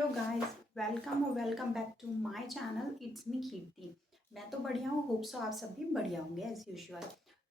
Hello guys, welcome और welcome back to my channel. It's me Kirti. मैं तो बढ़िया हूँ, होप सो आप सब भी बढ़िया होंगे एज यूजुअल।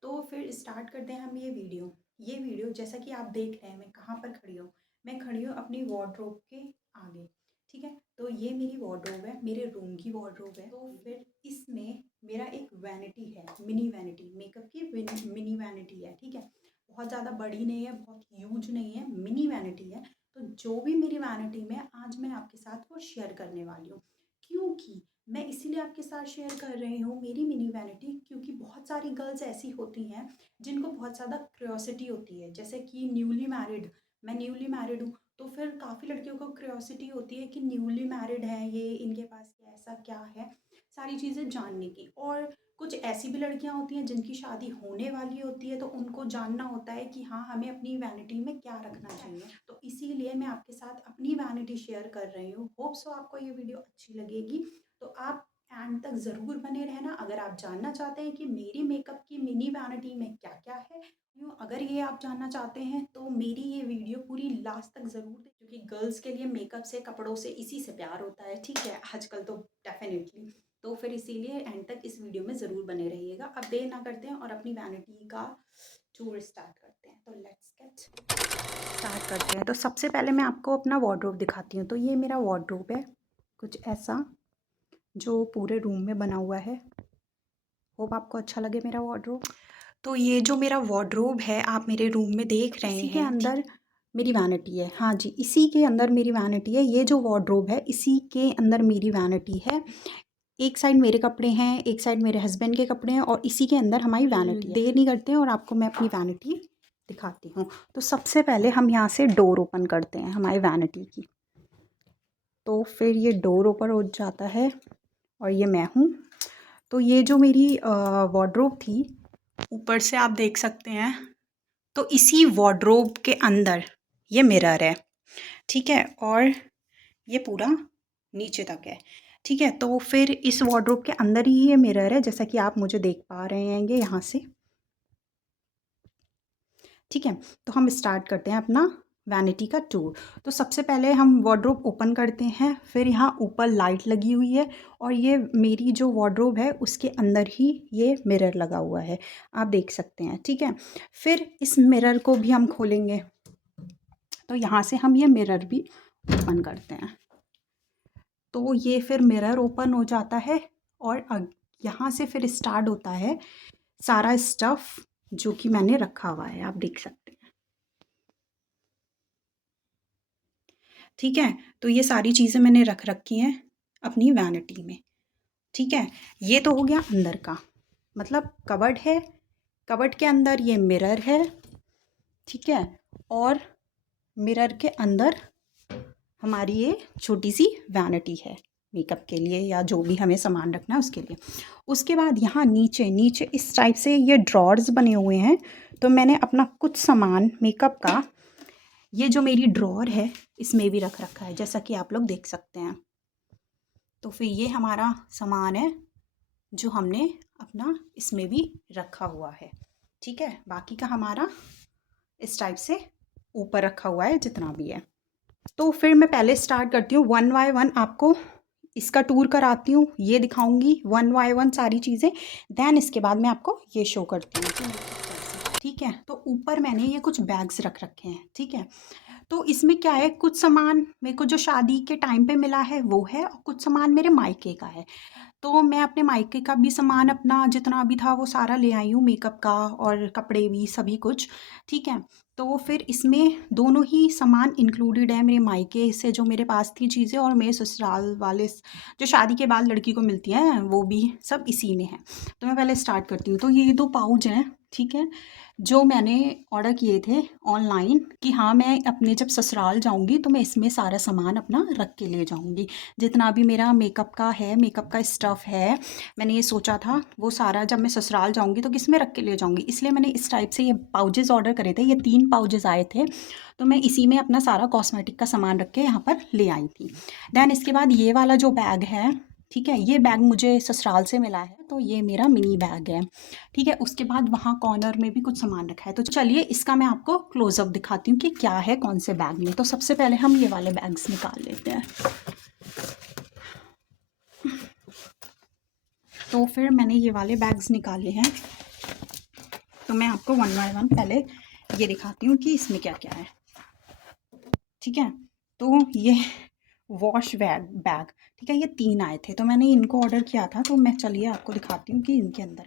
तो फिर स्टार्ट करते हैं हम ये वीडियो जैसा कि आप देख रहे हैं मैं कहाँ पर खड़ी हूँ। मैं खड़ी हूँ अपनी वार्डरोब के आगे। ठीक है, तो ये मेरी वार्डरोब है, मेरे रूम की वार्डरोब है। तो फिर इसमें मेरा एक वैनिटी है, मिनी वैनिटी, मेकअप की मिनी वैनिटी है। ठीक है, बहुत ज़्यादा बड़ी नहीं है, बहुत ह्यूज नहीं है, मिनी वैनिटी है। तो जो भी मेरी वैनिटी में आज मैं आपके साथ वो शेयर करने वाली हूँ। क्योंकि मैं इसीलिए आपके साथ शेयर कर रही हूँ मेरी मिनी वैनिटी, क्योंकि बहुत सारी गर्ल्स ऐसी होती हैं जिनको बहुत ज़्यादा क्यूरियोसिटी होती है। जैसे कि न्यूली मैरिड, मैं न्यूली मैरिड हूँ, तो फिर काफ़ी लड़कियों को क्यूरियोसिटी होती है कि न्यूली मैरिड है ये, इनके पास क्या ऐसा क्या है, सारी चीज़ें जानने की। और कुछ ऐसी भी लड़कियां होती हैं जिनकी शादी होने वाली होती है, तो उनको जानना होता है कि हाँ, हमें अपनी वैनिटी में क्या रखना चाहिए। तो इसीलिए मैं आपके साथ अपनी वैनिटी शेयर कर रही हूँ। होप सो आपको ये वीडियो अच्छी लगेगी, तो आप एंड तक ज़रूर बने रहना अगर आप जानना चाहते हैं कि मेरी मेकअप की मिनी वैनिटी में क्या क्या है। अगर ये आप जानना चाहते हैं तो मेरी ये वीडियो पूरी लास्ट तक ज़रूर देखें, क्योंकि गर्ल्स के लिए मेकअप से, कपड़ों से, इसी से प्यार होता है। ठीक है, आजकल तो डेफिनेटली। तो फिर इसीलिए एंड तक इस वीडियो में ज़रूर बने रहिएगा। अब देर ना करते हैं और अपनी वैनिटी का टूर स्टार्ट करते हैं। तो लेट्स गेट स्टार्ट करते हैं। तो सबसे पहले मैं आपको अपना वार्डरोब दिखाती हूँ। तो ये मेरा वार्डरोब है, कुछ ऐसा, जो पूरे रूम में बना हुआ है। होप आपको अच्छा लगे मेरा वार्डरोब। तो ये जो मेरा वार्डरोब है आप मेरे रूम में देख रहे हैं, इसी के अंदर मेरी वैनिटी है। हाँ जी, इसी के अंदर मेरी वैनिटी है। ये जो वार्डरोब है इसी के अंदर मेरी वैनिटी है। एक साइड मेरे कपड़े हैं, एक साइड मेरे हस्बैंड के कपड़े हैं, और इसी के अंदर हमारी वैनिटी है। देर नहीं करते हैं और आपको मैं अपनी वैनिटी दिखाती हूँ। तो सबसे पहले हम यहाँ से डोर ओपन करते हैं हमारी वैनिटी की। तो फिर ये डोर ओपन हो जाता है और ये मैं हूँ। तो ये जो मेरी वार्डरोब थी, ऊपर से आप देख सकते हैं, तो इसी वार्डरोब के अंदर ये मिरर है। ठीक है, और ये पूरा नीचे तक है। ठीक है, तो फिर इस वार्डरोब के अंदर ही ये मिरर है, जैसा कि आप मुझे देख पा रहे हैं यहाँ से। ठीक है, तो हम स्टार्ट करते हैं अपना वैनिटी का टूर। तो सबसे पहले हम वार्डरोब ओपन करते हैं। फिर यहाँ ऊपर लाइट लगी हुई है, और ये मेरी जो वार्डरोब है उसके अंदर ही ये मिरर लगा हुआ है, आप देख सकते हैं। ठीक है, फिर इस मिरर को भी हम खोलेंगे। तो यहाँ से हम ये मिरर भी ओपन करते हैं। तो ये फिर मिरर ओपन हो जाता है, और यहाँ से फिर स्टार्ट होता है सारा स्टफ़ जो कि मैंने रखा हुआ है, आप देख सकते हैं। ठीक है, तो ये सारी चीज़ें मैंने रख रखी हैं अपनी वैनिटी में। ठीक है, ये तो हो गया अंदर का, मतलब कबर्ड है, कबर्ड के अंदर ये मिरर है। ठीक है, और मिरर के अंदर हमारी ये छोटी सी वैनिटी है मेकअप के लिए, या जो भी हमें सामान रखना है उसके लिए। उसके बाद यहाँ नीचे नीचे इस टाइप से ये ड्रॉर्स बने हुए हैं। तो मैंने अपना कुछ सामान मेकअप का, ये जो मेरी ड्रॉर है इसमें भी रख रखा है, जैसा कि आप लोग देख सकते हैं। तो फिर ये हमारा सामान है जो हमने अपना इसमें भी रखा हुआ है। ठीक है, बाकी का हमारा इस टाइप से ऊपर रखा हुआ है जितना भी है। तो फिर मैं पहले स्टार्ट करती हूँ, वन बाय वन आपको इसका टूर कराती हूँ, ये दिखाऊंगी वन बाय वन सारी चीज़ें। देन इसके बाद मैं आपको ये शो करती हूँ। ठीक है, तो ऊपर मैंने ये कुछ बैग्स रख रखे हैं। ठीक है, तो इसमें क्या है, कुछ सामान मेरे को जो शादी के टाइम पे मिला है वो है, और कुछ सामान मेरे मायके का है। तो मैं अपने मायके का भी सामान अपना जितना भी था वो सारा ले आई हूँ, मेकअप का और कपड़े भी, सभी कुछ। ठीक है, तो फिर इसमें दोनों ही सामान इंक्लूडेड है, मेरे मायके से जो मेरे पास थी चीज़ें, और मेरे ससुराल वाले जो शादी के बाद लड़की को मिलती हैं वो भी सब इसी में है। तो मैं पहले स्टार्ट करती हूँ। तो ये 2 पाउच हैं, ठीक है, जो मैंने ऑर्डर किए थे ऑनलाइन, कि हाँ मैं अपने जब ससुराल जाऊँगी तो मैं इसमें सारा सामान अपना रख के ले जाऊँगी। जितना भी मेरा मेकअप का है, मेकअप का स्टफ़ है, मैंने ये सोचा था वो सारा जब मैं ससुराल जाऊँगी तो किस में रख के ले जाऊँगी, इसलिए मैंने इस टाइप से ये पाउचेज़ ऑर्डर करे थे। ये 3 पाउचेज़ आए थे, तो मैं इसी में अपना सारा कॉस्मेटिक का सामान रख के यहाँ पर ले आई थी। दैन इसके बाद ये वाला जो बैग है, ठीक है, ये बैग मुझे ससुराल से मिला है, तो ये मेरा मिनी बैग है। ठीक है, उसके बाद वहाँ कॉर्नर में भी कुछ सामान रखा है, तो चलिए इसका मैं आपको क्लोज़अप दिखाती हूँ कि क्या है कौन से बैग में। तो सबसे पहले हम ये वाले बैग्स निकाल लेते हैं। तो फिर मैंने ये वाले बैग्स निकाले हैं, तो मैं आपको वन बाय वन पहले ये दिखाती हूँ कि इसमें क्या क्या है। ठीक है, तो ये वॉश बैग ठीक है, ये 3 आए थे, तो मैंने इनको ऑर्डर किया था। तो मैं चलिए आपको दिखाती हूँ कि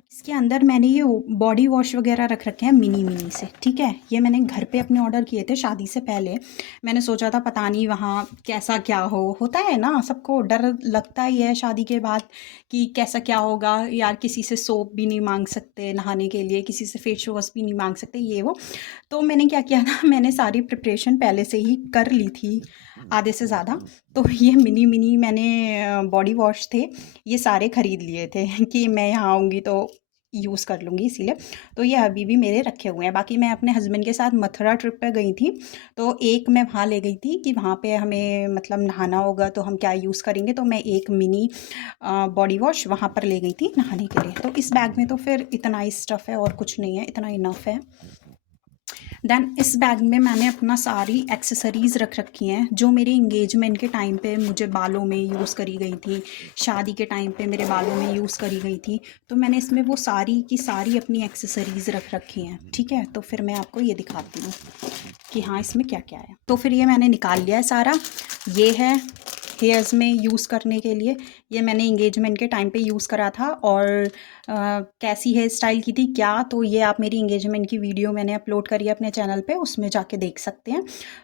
इसके अंदर मैंने ये बॉडी वॉश वगैरह रख रखे हैं मिनी मिनी से। ठीक है, ये मैंने घर पे अपने ऑर्डर किए थे शादी से पहले। मैंने सोचा था पता नहीं वहाँ कैसा क्या होता है ना, सबको डर लगता ही है शादी के बाद कि कैसा क्या होगा यार, किसी से सोप भी नहीं मांग सकते नहाने के लिए, किसी से फेस वॉश भी नहीं मांग सकते, ये वो। तो मैंने क्या किया था, मैंने सारी प्रिपरेशन पहले से ही कर ली थी, आधे से ज़्यादा। तो ये मिनी मिनी मैंने बॉडी वॉश थे, ये सारे ख़रीद लिए थे कि मैं यहाँ आऊँगी तो यूज़ कर लूँगी, इसीलिए। तो ये अभी भी मेरे रखे हुए हैं। बाकी मैं अपने हस्बैंड के साथ मथुरा ट्रिप पे गई थी, तो एक मैं वहाँ ले गई थी कि वहाँ पे हमें मतलब नहाना होगा तो हम क्या यूज़ करेंगे, तो मैं एक मिनी बॉडी वॉश वहाँ पर ले गई थी नहाने के लिए। तो इस बैग में तो फिर इतना ही स्टफ़ है और कुछ नहीं है, इतना इनफ है। देन इस बैग में मैंने अपना सारी एक्सेसरीज़ रख रखी हैं जो मेरे इंगेजमेंट के टाइम पे मुझे बालों में यूज़ करी गई थी, शादी के टाइम पे मेरे बालों में यूज़ करी गई थी। तो मैंने इसमें वो सारी की सारी अपनी एक्सेसरीज़ रख रखी हैं। ठीक है, तो फिर मैं आपको ये दिखाती हूँ कि हाँ इसमें क्या क्या है। तो फिर ये मैंने निकाल लिया है सारा। ये है हेयर्स में यूज़ करने के लिए, ये मैंने इंगेजमेंट के टाइम पे यूज़ करा था। और कैसी हेयर स्टाइल की थी क्या, तो ये आप मेरी इंगेजमेंट की वीडियो मैंने अपलोड करी है अपने चैनल पे, उसमें जाके देख सकते हैं,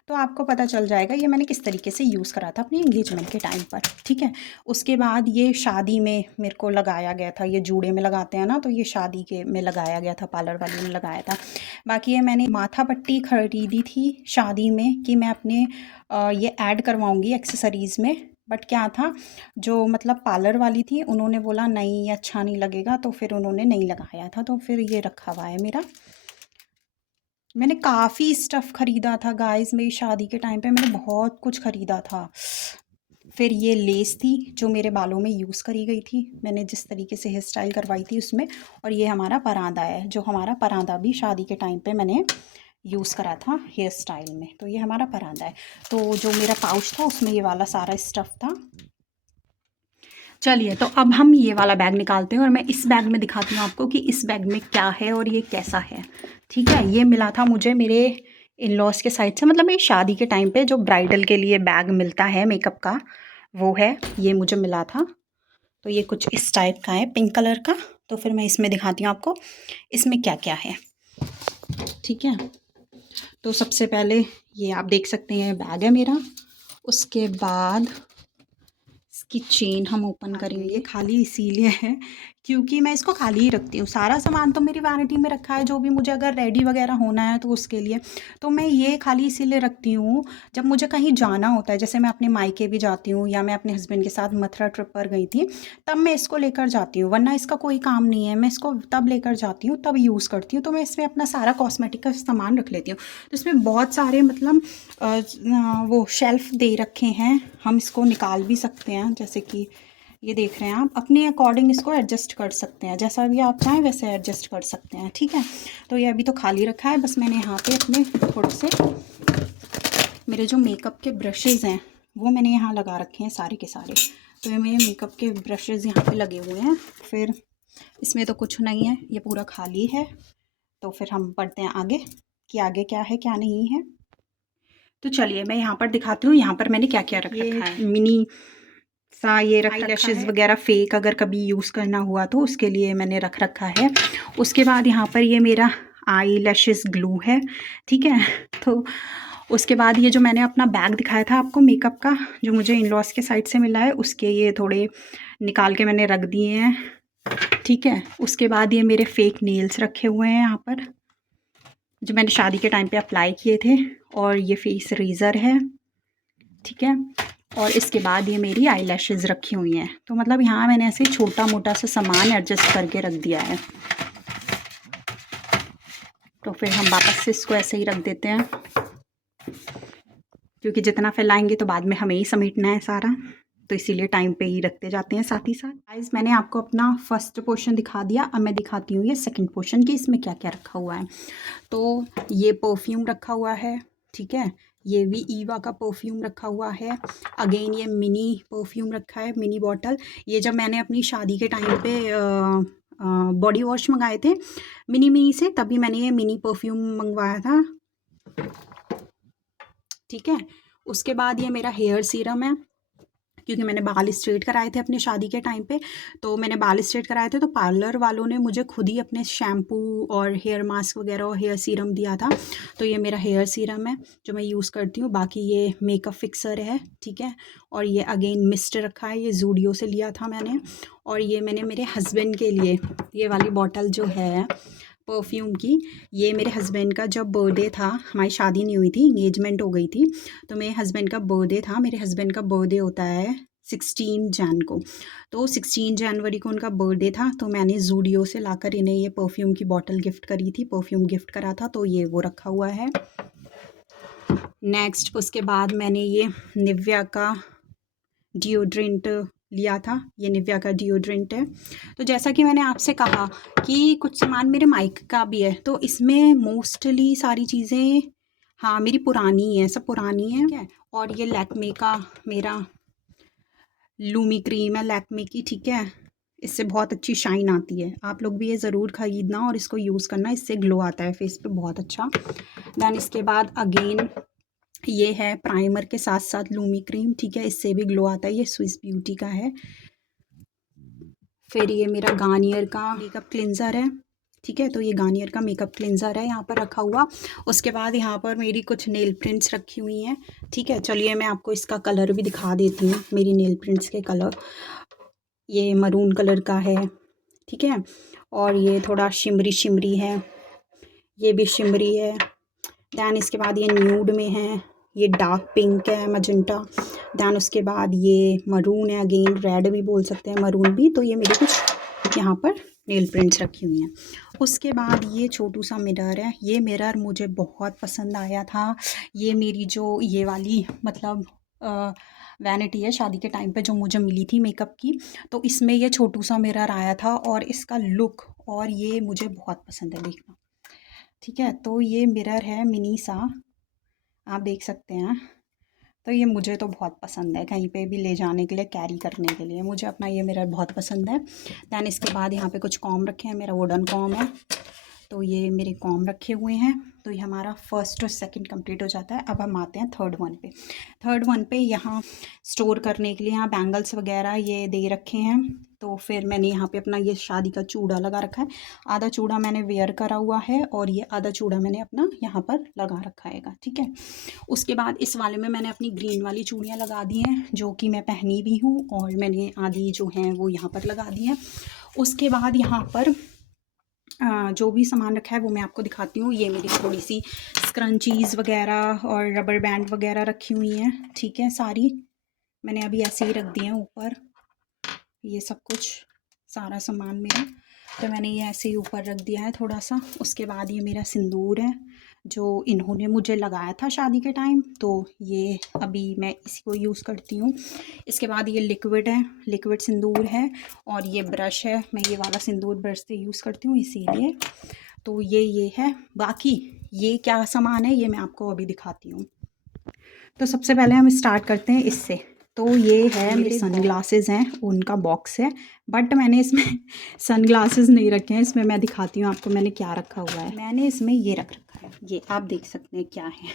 तो आपको पता चल जाएगा ये मैंने किस तरीके से यूज़ करा था अपनी इंगेजमेंट के टाइम पर। ठीक है, उसके बाद ये शादी में मेरे को लगाया गया था, ये जूड़े में लगाते हैं ना, तो ये शादी के में लगाया गया था, पार्लर वाली ने लगाया था। बाकी ये मैंने माथा पट्टी खरीदी थी शादी में कि मैं अपने ये ऐड करवाऊँगी एक्सेसरीज़ में। बट क्या था, जो मतलब पार्लर वाली थी उन्होंने बोला नहीं ये अच्छा नहीं लगेगा, तो फिर उन्होंने नहीं लगाया था, तो फिर ये रखा हुआ है मेरा। मैंने काफ़ी स्टफ़ ख़रीदा था गाइस, मेरी शादी के टाइम पे मैंने बहुत कुछ ख़रीदा था। फिर ये लेस थी जो मेरे बालों में यूज़ करी गई थी, मैंने जिस तरीके से हेयर स्टाइल करवाई थी उसमें। और ये हमारा परांदा है, जो हमारा परांदा भी शादी के टाइम पे मैंने यूज़ करा था हेयर स्टाइल में, तो ये हमारा परांदा है। तो जो मेरा पाउच था उसमें ये वाला सारा स्टफ़ था। चलिए, तो अब हम ये वाला बैग निकालते हैं और मैं इस बैग में दिखाती हूँ आपको कि इस बैग में क्या है और ये कैसा है। ठीक है, ये मिला था मुझे मेरे इन लॉज़ के साइड से, मतलब मेरी शादी के टाइम पे जो ब्राइडल के लिए बैग मिलता है मेकअप का, वो है, ये मुझे मिला था। तो ये कुछ इस टाइप का है, पिंक कलर का। तो फिर मैं इसमें दिखाती हूँ आपको इसमें क्या क्या है। ठीक है, तो सबसे पहले ये आप देख सकते हैं बैग है मेरा। उसके बाद इसकी चेन हम ओपन करेंगे। ये खाली इसीलिए है क्योंकि मैं इसको खाली ही रखती हूँ, सारा सामान तो मेरी वैनिटी में रखा है, जो भी मुझे अगर रेडी वगैरह होना है तो उसके लिए। तो मैं ये खाली इसीलिए रखती हूँ जब मुझे कहीं जाना होता है, जैसे मैं अपने मायके भी जाती हूँ या मैं अपने हस्बैंड के साथ मथुरा ट्रिप पर गई थी, तब मैं इसको लेकर जाती हूँ, वरना इसका कोई काम नहीं है। मैं इसको तब लेकर जाती हूँ, तब यूज़ करती हूँ। तो मैं इसमें अपना सारा कॉस्मेटिक का सामान रख लेती हूँ। तो इसमें बहुत सारे मतलब वो शेल्फ़ दे रखे हैं, हम इसको निकाल भी सकते हैं, जैसे कि ये देख रहे हैं आप, अपने अकॉर्डिंग इसको एडजस्ट कर सकते हैं, जैसा भी आप चाहें वैसे एडजस्ट कर सकते हैं। ठीक है, तो ये अभी तो खाली रखा है, बस मैंने यहाँ पे अपने थोड़े से मेरे जो मेकअप के ब्रशेज़ हैं वो मैंने यहाँ लगा रखे हैं सारे के सारे। तो ये मेरे मेकअप के ब्रशेज़ यहाँ पे लगे हुए हैं। फिर इसमें तो कुछ नहीं है, ये पूरा खाली है। तो फिर हम बढ़ते हैं आगे कि आगे क्या है क्या नहीं है। तो चलिए मैं यहाँ पर दिखाती हूँ, यहाँ पर मैंने क्या क्या रख रखा है। मिनी सा ये रख लैशेज़ वगैरह फेक अगर कभी यूज़ करना हुआ तो उसके लिए मैंने रख रखा है। उसके बाद यहाँ पर ये मेरा आई लैशेज़ ग्लू है। ठीक है, तो उसके बाद ये जो मैंने अपना बैग दिखाया था आपको मेकअप का, जो मुझे इन लॉज़ के साइड से मिला है, उसके ये थोड़े निकाल के मैंने रख दिए हैं। ठीक है, उसके बाद ये मेरे फेक नेल्स रखे हुए हैं यहाँ पर, जो मैंने शादी के टाइम पे अप्लाई किए थे। और ये फेस रेज़र है। ठीक है, और इसके बाद ये मेरी आई लैशेज़ रखी हुई हैं। तो मतलब यहाँ मैंने ऐसे छोटा मोटा सा सामान एडजस्ट करके रख दिया है। तो फिर हम वापस से इसको ऐसे ही रख देते हैं, क्योंकि जितना फैलाएंगे तो बाद में हमें ही समेटना है सारा। तो इसीलिए टाइम पे ही रखते जाते हैं साथ ही साथ। गाइस मैंने आपको अपना फर्स्ट पोर्शन दिखा दिया, अब मैं दिखाती हूँ ये सेकंड पोर्शन की इसमें क्या क्या रखा हुआ है। तो ये परफ्यूम रखा हुआ है, ठीक है, ये भी ईवा का परफ्यूम रखा हुआ है। अगेन ये मिनी परफ्यूम रखा है, मिनी बॉटल। ये जब मैंने अपनी शादी के टाइम पे बॉडी वॉश मंगाए थे मिनी मिनी से, तभी मैंने ये मिनी परफ्यूम मंगवाया था, ठीक है। उसके बाद ये मेरा हेयर सीरम है, क्योंकि मैंने बाल स्ट्रेट कराए थे अपने शादी के टाइम पे। तो मैंने बाल स्ट्रेट कराए थे तो पार्लर वालों ने मुझे खुद ही अपने शैम्पू और हेयर मास्क वगैरह और हेयर सीरम दिया था। तो ये मेरा हेयर सीरम है जो मैं यूज़ करती हूँ। बाकी ये मेकअप फिक्सर है, ठीक है। और ये अगेन मिस्ट रखा है, ये जूडियो से लिया था मैंने। और ये मैंने मेरे हस्बैंड के लिए ये वाली बॉटल जो है परफ्यूम की, ये मेरे हस्बैंड का जब बर्थडे था, हमारी शादी नहीं हुई थी, इंगेजमेंट हो गई थी, तो मेरे हस्बैंड का बर्थडे था। मेरे हस्बैंड का बर्थडे होता है 16 जन को, तो 16 जनवरी को उनका बर्थडे था, तो मैंने जूडियो से लाकर इन्हें ये परफ्यूम की बॉटल गिफ्ट करी थी, परफ्यूम गिफ्ट करा था, तो ये वो रखा हुआ है। नेक्स्ट उसके बाद मैंने ये निव्या का डिओड्रेंट लिया था, ये निव्या का डिओड्रेंट है। तो जैसा कि मैंने आपसे कहा कि कुछ सामान मेरे माइक का भी है, तो इसमें मोस्टली सारी चीज़ें हाँ मेरी पुरानी है, सब पुरानी है, ठीक है। और ये लैक्मे का मेरा लूमी क्रीम है, लैक्मे की, ठीक है। इससे बहुत अच्छी शाइन आती है, आप लोग भी ये ज़रूर ख़रीदना और इसको यूज़ करना, इससे ग्लो आता है फेस पे बहुत अच्छा। दैन इसके बाद अगेन ये है प्राइमर के साथ साथ लूमी क्रीम, ठीक है, इससे भी ग्लो आता है, ये स्विस ब्यूटी का है। फिर ये मेरा गार्नियर का मेकअप क्लिनज़र है, ठीक है, तो ये गार्नियर का मेकअप क्लिनज़र है यहाँ पर रखा हुआ। उसके बाद यहाँ पर मेरी कुछ नेल प्रिंट्स रखी हुई हैं, ठीक है। चलिए मैं आपको इसका कलर भी दिखा देती हूँ, मेरी नेल प्रिंट्स के कलर। ये मरून कलर का है, ठीक है, और ये थोड़ा शिमरी शिमरी है, ये भी शिमरी है। दैन इसके बाद ये न्यूड में है, ये डार्क पिंक है, मजेंटा। दैन उसके बाद ये मरून है, अगेन रेड भी बोल सकते हैं, मरून भी। तो ये मेरे कुछ यहाँ पर नेल प्रिंट्स रखी हुई हैं। उसके बाद ये छोटू सा मिरर है, ये मिरर मुझे बहुत पसंद आया था। ये मेरी जो ये वाली मतलब वैनिटी है शादी के टाइम पे जो मुझे मिली थी मेकअप की, तो इसमें ये छोटू सा मिरर आया था और इसका लुक और ये मुझे बहुत पसंद है, देखना, ठीक है। तो ये मिरर है मिनी सा, आप देख सकते हैं। तो ये मुझे तो बहुत पसंद है, कहीं पे भी ले जाने के लिए, कैरी करने के लिए मुझे अपना ये मिरर बहुत पसंद है। दैन इसके बाद यहाँ पे कुछ कॉम रखे हैं, मेरा वुडन कॉम है, तो ये मेरे कॉम रखे हुए हैं। तो ये हमारा फर्स्ट और सेकंड कंप्लीट हो जाता है। अब हम आते हैं थर्ड वन पे। थर्ड वन पे यहाँ स्टोर करने के लिए यहाँ बैंगल्स वगैरह ये दे रखे हैं। तो फिर मैंने यहाँ पे अपना ये शादी का चूड़ा लगा रखा है, आधा चूड़ा मैंने वेयर करा हुआ है और ये आधा चूड़ा मैंने अपना यहाँ पर लगा रखा है, ठीक है। उसके बाद इस वाले में मैंने अपनी ग्रीन वाली चूड़ियाँ लगा दी हैं, जो कि मैं पहनी भी हूँ, और मैंने आधी जो हैं वो यहाँ पर लगा दी हैं। उसके बाद यहाँ पर जो भी सामान रखा है वो मैं आपको दिखाती हूँ। ये मेरी थोड़ी सी स्क्रंचीज़ वगैरह और रबर बैंड वगैरह रखी हुई हैं, ठीक है, सारी मैंने अभी ऐसे ही रख दी हैं ऊपर, ये सब कुछ सारा सामान मेरा, तो मैंने ये ऐसे ही ऊपर रख दिया है थोड़ा सा। उसके बाद ये मेरा सिंदूर है जो इन्होंने मुझे लगाया था शादी के टाइम, तो ये अभी मैं इसी को यूज़ करती हूँ। इसके बाद ये लिक्विड है, लिक्विड सिंदूर है, और ये ब्रश है, मैं ये वाला सिंदूर ब्रश से यूज़ करती हूँ इसीलिए। तो ये है। बाकी ये क्या सामान है ये मैं आपको अभी दिखाती हूँ। तो सबसे पहले हम स्टार्ट करते हैं इससे। तो ये है मेरे सन ग्लासेस हैं, उनका बॉक्स है, बट मैंने इसमें सन ग्लासेस नहीं रखे हैं। इसमें मैं दिखाती हूँ आपको मैंने क्या रखा हुआ है। मैंने इसमें ये रख रखा है, ये आप देख सकते हैं क्या है,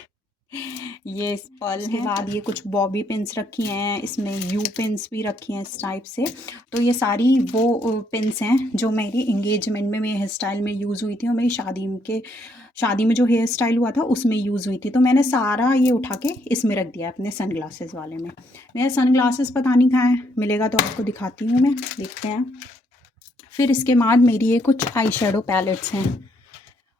ये पर्ल के बाद ये कुछ बॉबी पिन्स रखी हैं, इसमें यू पिन्स भी रखी हैं इस टाइप से। तो ये सारी वो पिन्स हैं जो मेरी इंगेजमेंट में मेरे हेयर स्टाइल में यूज़ हुई थी, और मेरी शादी में जो हेयर स्टाइल हुआ था उसमें यूज़ हुई थी। तो मैंने सारा ये उठा के इसमें रख दिया अपने सन ग्लासेस वाले में। मेरे सन ग्लासेस पता नहीं कहाँ है, मिलेगा तो आपको दिखाती हूँ मैं, देखते हैं। फिर इसके बाद मेरी ये कुछ आई शेडो पैलेट्स हैं,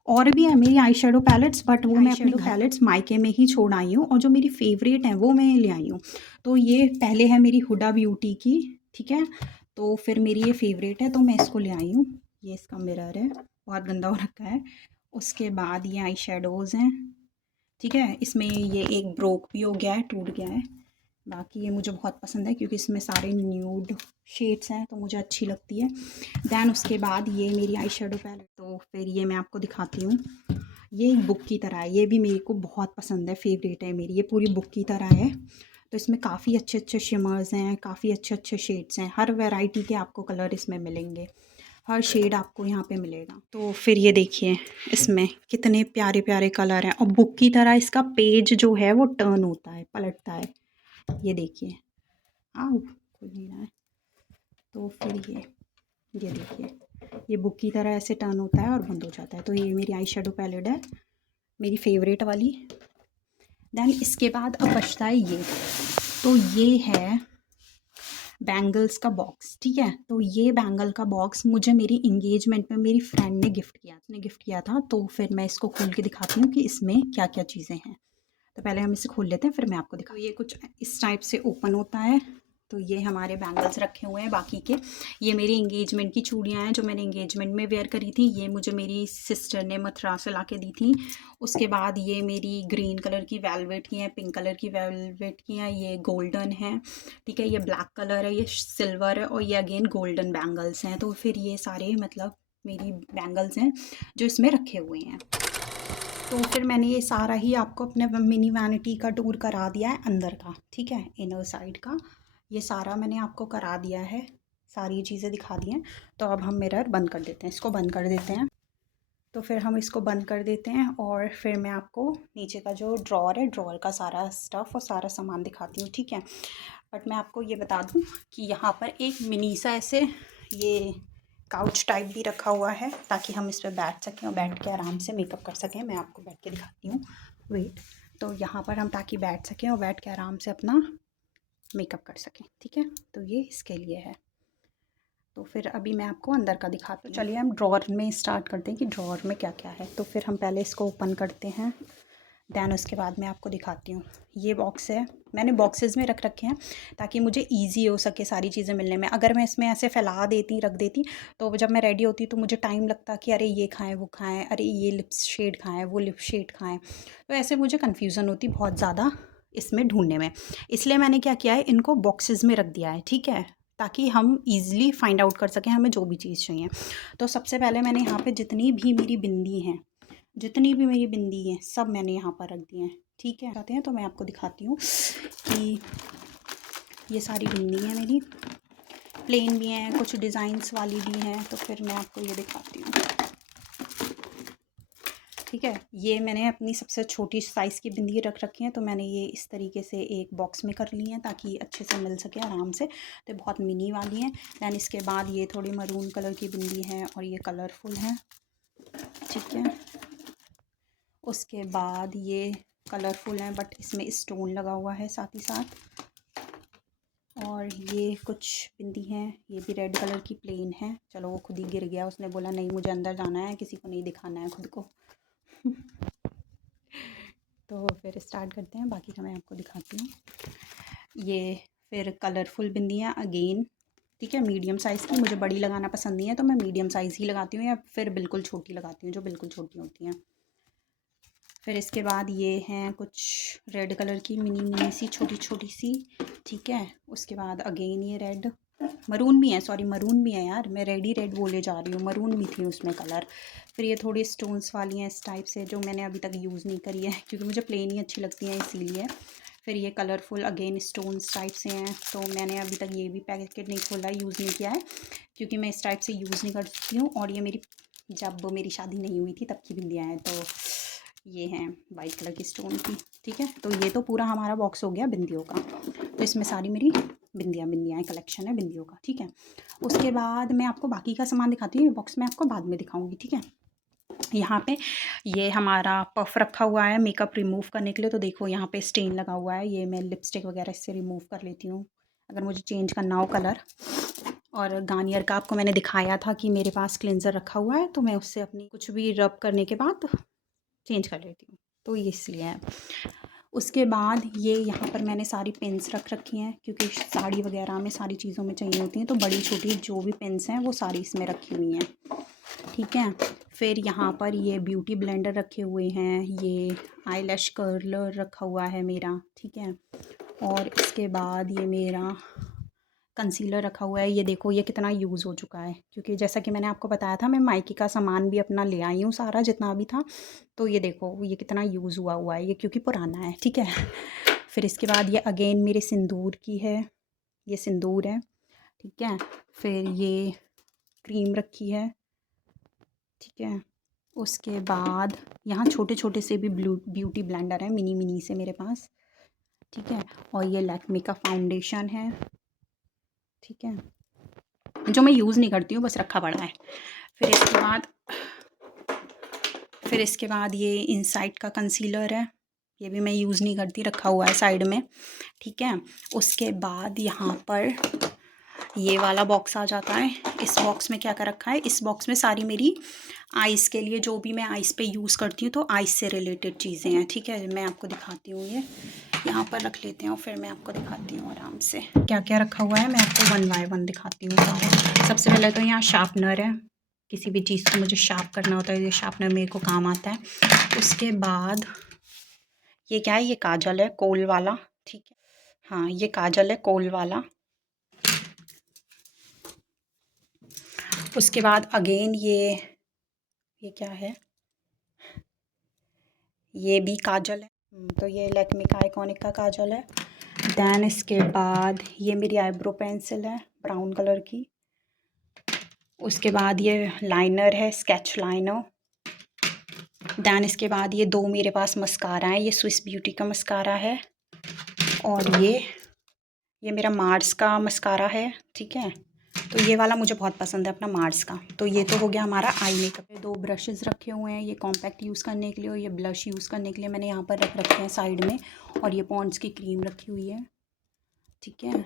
और भी है मेरी आई शेडो पैलेट्स, बट वो मैं अपने पैलेट्स मायके में ही छोड़ आई हूँ, और जो मेरी फेवरेट हैं वो मैं ले आई हूँ। तो ये पहले है मेरी हुडा ब्यूटी की, ठीक है, तो फिर मेरी ये फेवरेट है तो मैं इसको ले आई हूँ। ये इसका मिरर है, बहुत गंदा हो रखा है। उसके बाद ये आई शेडोज़ हैं, ठीक है, इसमें ये एक ब्रोक भी हो गया है, टूट गया है, बाकी ये मुझे बहुत पसंद है क्योंकि इसमें सारे न्यूड शेड्स हैं तो मुझे अच्छी लगती है। दैन उसके बाद ये मेरी आई शेडो पैलेट, तो फिर ये मैं आपको दिखाती हूँ। ये एक बुक की तरह है, ये भी मेरे को बहुत पसंद है, फेवरेट है मेरी, ये पूरी बुक की तरह है। तो इसमें काफ़ी अच्छे अच्छे शिमर्स हैं, काफ़ी अच्छे अच्छे शेड्स हैं, हर वैरायटी के आपको कलर इसमें मिलेंगे, हर शेड आपको यहाँ पे मिलेगा। तो फिर ये देखिए इसमें कितने प्यारे प्यारे कलर हैं, और बुक की तरह इसका पेज जो है वो टर्न होता है, पलटता है। ये देखिए, आओ खुल नहीं रहा है। तो फिर ये देखिए, ये बुक की तरह ऐसे टर्न होता है और बंद हो जाता है। तो ये मेरी आई शेडो पैलेट है, मेरी फेवरेट वाली। दैन इसके बाद अब बचता है ये, तो ये है बैंगल्स का बॉक्स, ठीक है। तो ये बैंगल का बॉक्स मुझे मेरी इंगेजमेंट में मेरी फ्रेंड ने गिफ्ट किया, उसने गिफ्ट किया था। तो फिर मैं इसको खोल के दिखाती हूँ कि इसमें क्या क्या चीज़ें हैं। तो पहले हम इसे खोल लेते हैं, फिर मैं आपको दिखाती हूँ। ये कुछ इस टाइप से ओपन होता है। तो ये हमारे बैंगल्स रखे हुए हैं बाकी के। ये मेरी इंगेजमेंट की चूड़ियाँ हैं जो मैंने इंगेजमेंट में वेयर करी थी, ये मुझे मेरी सिस्टर ने मथुरा से ला के दी थी। उसके बाद ये मेरी ग्रीन कलर की वेलवेट की हैं, पिंक कलर की वेलवेट की हैं, ये गोल्डन है, ठीक है, ये ब्लैक कलर है, ये सिल्वर है, और ये अगेन गोल्डन बैंगल्स हैं। तो फिर ये सारे मतलब मेरी बैंगल्स हैं जो इसमें रखे हुए हैं। तो फिर मैंने ये सारा ही आपको अपने मिनी वैनिटी का टूर करा दिया है अंदर का, ठीक है, इनर साइड का ये सारा मैंने आपको करा दिया है, सारी चीज़ें दिखा दी हैं। तो अब हम मिरर बंद कर देते हैं, इसको बंद कर देते हैं। तो फिर हम इसको बंद कर देते हैं और फिर मैं आपको नीचे का जो ड्रॉअर है, ड्रॉअर का सारा स्टफ़ और सारा सामान दिखाती हूँ, ठीक है। बट मैं आपको ये बता दूँ कि यहाँ पर एक मिनी सा ऐसे ये काउच टाइप भी रखा हुआ है ताकि हम इस पर बैठ सकें और बैठ के आराम से मेकअप कर सकें। मैं आपको बैठ के दिखाती हूँ, वेट। तो यहाँ पर हम ताकि बैठ सकें और बैठ के आराम से अपना मेकअप कर सकें, ठीक है। तो ये इसके लिए है। तो फिर अभी मैं आपको अंदर का दिखाती हूँ। चलिए हम ड्रॉअर में स्टार्ट करते हैं कि ड्रॉअर में क्या क्या है। तो फिर हम पहले इसको ओपन करते हैं, दैन उसके बाद मैं आपको दिखाती हूँ। ये बॉक्स है, मैंने बॉक्सेस में रख रखे हैं ताकि मुझे ईजी हो सके सारी चीज़ें मिलने में। अगर मैं इसमें ऐसे फैला देती, रख देती, तो जब मैं रेडी होती तो मुझे टाइम लगता कि अरे ये खाएँ वो खाएँ, अरे ये लिप शेड खाएँ वो लिप शेड खाएँ, तो ऐसे मुझे कन्फ्यूज़न होती बहुत ज़्यादा इसमें ढूंढने में। इसलिए मैंने क्या किया है, इनको बॉक्सेस में रख दिया है, ठीक है, ताकि हम ईज़िली फाइंड आउट कर सकें हमें जो भी चीज़ चाहिए। तो सबसे पहले मैंने यहाँ पे जितनी भी मेरी बिंदी हैं, जितनी भी मेरी बिंदी हैं सब मैंने यहाँ पर रख दी हैं, ठीक है। आते हैं तो मैं आपको दिखाती हूँ कि ये सारी बिंदी हैं मेरी, प्लेन भी हैं, कुछ डिज़ाइंस वाली भी हैं। तो फिर मैं आपको ये दिखाती हूँ, ठीक है। ये मैंने अपनी सबसे छोटी साइज़ की बिंदी रख रखी है, तो मैंने ये इस तरीके से एक बॉक्स में कर ली हैं ताकि अच्छे से मिल सके आराम से। तो बहुत मिनी वाली हैं। दैन इसके बाद ये थोड़ी मरून कलर की बिंदी है और ये कलरफुल हैं, ठीक है। उसके बाद ये कलरफुल हैं बट इसमें स्टोन लगा हुआ है साथ ही साथ। और ये कुछ बिंदी हैं, ये भी रेड कलर की प्लेन है। चलो वो खुद ही गिर गया, उसने बोला नहीं मुझे अंदर जाना है, किसी को नहीं दिखाना है खुद को। तो फिर स्टार्ट करते हैं, बाकी का मैं आपको दिखाती हूँ। ये फिर कलरफुल बिंदियाँ अगेन, ठीक है, मीडियम साइज़ की। मुझे बड़ी लगाना पसंद नहीं है तो मैं मीडियम साइज़ ही लगाती हूँ या फिर बिल्कुल छोटी लगाती हूँ जो बिल्कुल छोटी होती हैं। फिर इसके बाद ये हैं कुछ रेड कलर की मिनी मिनी सी छोटी छोटी सी, ठीक है। उसके बाद अगेन ये रेड, मरून भी है, सॉरी मरून भी है यार, मैं रेड ही रेड बोले जा रही हूँ, मरून भी थी उसमें कलर। फिर ये थोड़ी स्टोन्स वाली हैं इस टाइप से जो मैंने अभी तक यूज़ नहीं करी है क्योंकि मुझे प्लेन ही अच्छी लगती हैं इसीलिए। फिर ये कलरफुल अगेन स्टोन्स टाइप से हैं, तो मैंने अभी तक ये भी पैकेट नहीं खोला, यूज़ नहीं किया है क्योंकि मैं इस टाइप से यूज़ नहीं करती हूँ। और ये मेरी जब मेरी शादी नहीं हुई थी तब की बिंदियाँ हैं, तो ये हैं वाइट कलर की स्टोन की, ठीक है। तो ये तो पूरा हमारा बॉक्स हो गया बिंदियों का। तो इसमें सारी मेरी बिंदियाँ कलेक्शन है बिंदियों का, ठीक है। उसके बाद मैं आपको बाकी का सामान दिखाती हूँ, ये बॉक्स मैं आपको बाद में दिखाऊंगी, ठीक है। यहाँ पे ये हमारा पफ रखा हुआ है मेकअप रिमूव करने के लिए। तो देखो यहाँ पे स्टेन लगा हुआ है, ये मैं लिपस्टिक वगैरह इससे रिमूव कर लेती हूँ अगर मुझे चेंज करना हो कलर। और गार्नियर का आपको मैंने दिखाया था कि मेरे पास क्लिनज़र रखा हुआ है, तो मैं उससे अपनी कुछ भी रब करने के बाद चेंज कर लेती हूँ, तो ये इसलिए है। उसके बाद ये यहाँ पर मैंने सारी पेन्स रख रखी हैं क्योंकि साड़ी वगैरह में सारी चीज़ों में चाहिए होती हैं, तो बड़ी छोटी जो भी पेन्स हैं वो सारी इसमें रखी हुई हैं, ठीक है। फिर यहाँ पर ये ब्यूटी ब्लेंडर रखे हुए हैं, ये आईलैश कर्लर रखा हुआ है मेरा, ठीक है। और इसके बाद ये मेरा कंसीलर रखा हुआ है। ये देखो ये कितना यूज़ हो चुका है, क्योंकि जैसा कि मैंने आपको बताया था मैं मायके का सामान भी अपना ले आई हूँ सारा जितना भी था। तो ये देखो ये कितना यूज़ हुआ हुआ है ये, क्योंकि पुराना है, ठीक है। फिर इसके बाद ये अगेन मेरे सिंदूर की है, ये सिंदूर है, ठीक है। फिर ये क्रीम रखी है, ठीक है। उसके बाद यहाँ छोटे छोटे से भी ब्यूटी ब्लेंडर है, मिनी मिनी से मेरे पास, ठीक है। और ये लैक्मे का फाउंडेशन है, ठीक है, जो मैं यूज़ नहीं करती हूँ, बस रखा पड़ा है। फिर इसके बाद ये इनसाइड का कंसीलर है, ये भी मैं यूज़ नहीं करती, रखा हुआ है साइड में, ठीक है। उसके बाद यहाँ पर ये वाला बॉक्स आ जाता है। इस बॉक्स में क्या कर रखा है, इस बॉक्स में सारी मेरी आइज़ के लिए जो भी मैं आइज़ पे यूज़ करती हूँ, तो आइज़ से रिलेटेड चीज़ें हैं, ठीक है। मैं आपको दिखाती हूँ, ये यहाँ पर रख लेते हैं और फिर मैं आपको दिखाती हूँ आराम से क्या क्या रखा हुआ है। मैं आपको 1 बाय 1 दिखाती हूँ सारा। सबसे पहले तो यहाँ शार्पनर है, किसी भी चीज़ को मुझे शार्प करना होता है, ये शार्पनर मेरे को काम आता है। उसके बाद ये क्या है, ये काजल है कोल वाला, ठीक है। हाँ ये काजल है कोल वाला। उसके बाद अगेन ये क्या है, ये भी काजल है, तो ये लैक्मे का आइकॉनिक का काजल है। दैन इसके बाद ये मेरी आईब्रो पेंसिल है ब्राउन कलर की। उसके बाद ये लाइनर है, स्केच लाइनर। दैन इसके बाद ये 2 मेरे पास मस्कारा है, ये स्विस ब्यूटी का मस्कारा है, और ये मेरा मार्स का मस्कारा है, ठीक है। तो ये वाला मुझे बहुत पसंद है अपना मार्स का। तो ये तो हो गया हमारा आई मेकअप। 2 ब्रशेज़ रखे हुए हैं, ये कॉम्पैक्ट यूज़ करने के लिए और ये ब्लश यूज़ करने के लिए मैंने यहाँ पर रख रखे हैं साइड में। और ये पॉन्ड्स की क्रीम रखी हुई है, ठीक है।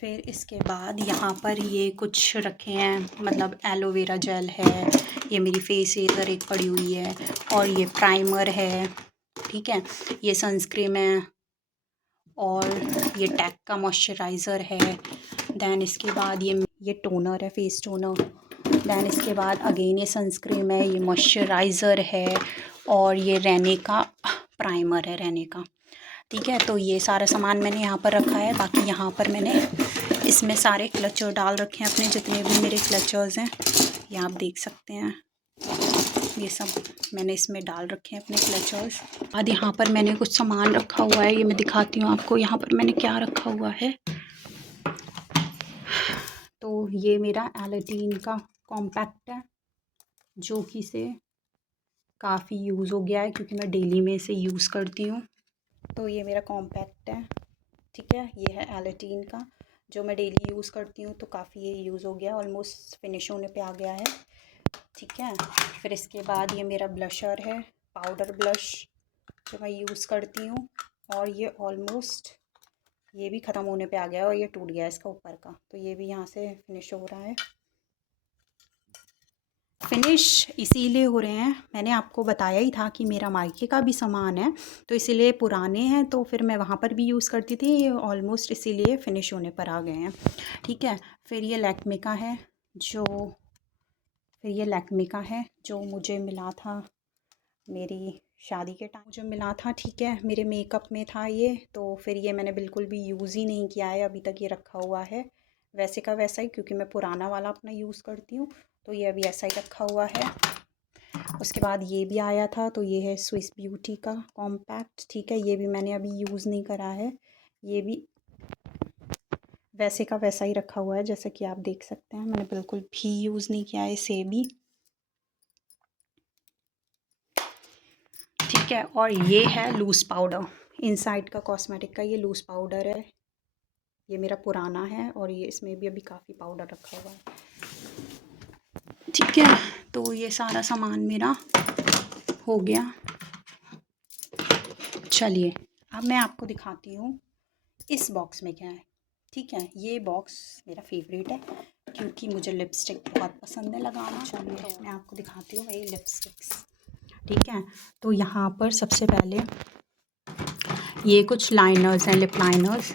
फिर इसके बाद यहाँ पर ये कुछ रखे हैं, मतलब एलोवेरा जेल है, ये मेरी फेस इरेज़र एक पड़ी हुई है, और ये प्राइमर है, ठीक है। ये सनस्क्रीन है, और ये टैक का मॉइस्चराइज़र है। दैन इसके बाद ये टोनर है, फेस टोनर। दैन इसके बाद अगेन ये सनस्क्रीन है, ये मॉइस्चराइज़र है, और ये रेने का प्राइमर है, रेने का, ठीक है। तो ये सारा सामान मैंने यहाँ पर रखा है। बाकी यहाँ पर मैंने इसमें सारे क्लचर डाल रखे हैं अपने, जितने भी मेरे क्लचर्स हैं, ये आप देख सकते हैं, ये सब मैंने इसमें डाल रखे हैं अपने क्लचर्स। बाद यहाँ पर मैंने कुछ सामान रखा हुआ है, ये मैं दिखाती हूँ आपको। यहाँ पर मैंने क्या रखा हुआ है, तो ये मेरा एलेटीन का कॉम्पैक्ट है, जो कि से काफ़ी यूज़ हो गया है, क्योंकि मैं डेली में इसे यूज़ करती हूँ। तो ये मेरा कॉम्पैक्ट है, ठीक है। ये है एलेटीन का, जो मैं डेली यूज़ करती हूँ, तो काफ़ी ये यूज़ हो गया, ऑलमोस्ट फिनिश होने पे आ गया है, ठीक है। फिर इसके बाद ये मेरा ब्लशर है, पाउडर ब्लश, जो मैं यूज़ करती हूँ, और ये ऑलमोस्ट ये भी ख़त्म होने पे आ गया है, और ये टूट गया है इसका ऊपर का, तो ये भी यहाँ से फिनिश हो रहा है। फिनिश इसीलिए हो रहे हैं, मैंने आपको बताया ही था कि मेरा मायके का भी सामान है, तो इसीलिए पुराने हैं, तो फिर मैं वहाँ पर भी यूज़ करती थी, ये ऑलमोस्ट इसीलिए फ़िनिश होने पर आ गए हैं, ठीक है। फिर ये लैक्मे का है, जो मुझे मिला था मेरी शादी के टाइम, मुझे मिला था, ठीक है, मेरे मेकअप में था ये। तो फिर ये मैंने बिल्कुल भी यूज़ ही नहीं किया है अभी तक, ये रखा हुआ है वैसे का वैसा ही, क्योंकि मैं पुराना वाला अपना यूज़ करती हूँ, तो ये अभी ऐसा ही रखा हुआ है। उसके बाद ये भी आया था, तो ये है स्विस ब्यूटी का कॉम्पैक्ट, ठीक है। ये भी मैंने अभी यूज़ नहीं करा है, ये भी वैसे का वैसा ही रखा हुआ है, जैसा कि आप देख सकते हैं, मैंने बिल्कुल भी यूज़ नहीं किया है इसे भी, ठीक है। और ये है लूज़ पाउडर, इनसाइड का कॉस्मेटिक का ये लूज़ पाउडर है, ये मेरा पुराना है, और ये इसमें भी अभी काफ़ी पाउडर रखा हुआ है, ठीक है। तो ये सारा सामान मेरा हो गया। चलिए अब मैं आपको दिखाती हूँ इस बॉक्स में क्या है, ठीक है। ये बॉक्स मेरा फेवरेट है, क्योंकि मुझे लिपस्टिक बहुत पसंद है लगाना। चलिए मैं आपको दिखाती हूँ वही लिपस्टिक्स, ठीक है। तो यहाँ पर सबसे पहले ये कुछ लाइनर्स हैं, लिप लाइनर्स,